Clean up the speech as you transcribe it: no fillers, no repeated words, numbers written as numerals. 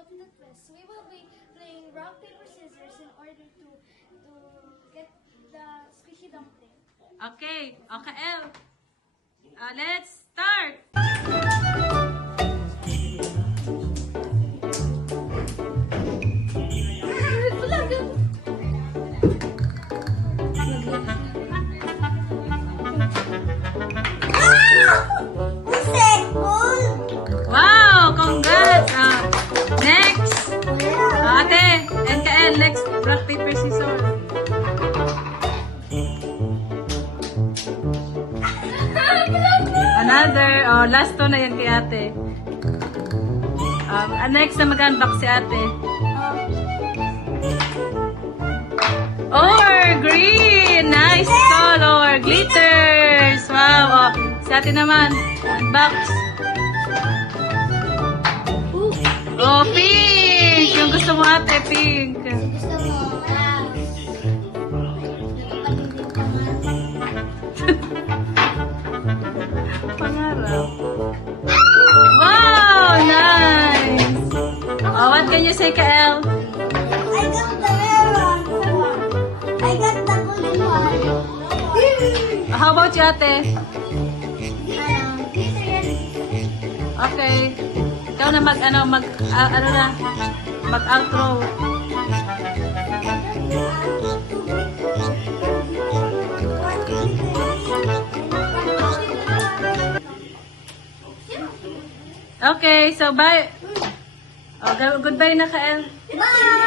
put in the twist. We will be playing rock, paper, scissors in order to get the squishy dumpling. Okay, okay, El. Let's start! Wow! Congrats! Next! Ate, NKL, next rock, paper, scissors. Another. Oh, last to na yan kay ate. Next na mag-unbox si ate. Or green! Nice color! Glitters! Wow! Oh, si ate naman. Unbox. Oh, pink! Yung gusto mo ate, pink. Gusto mo? Pangarap. Wow! Nice! Oh, what can you say, Kael? I got the red one. I got the golden one. How about you, ate? Glitter. Okay. Ikaw na mag-outro. Okay, so bye. Oh, goodbye na, Kael. Bye!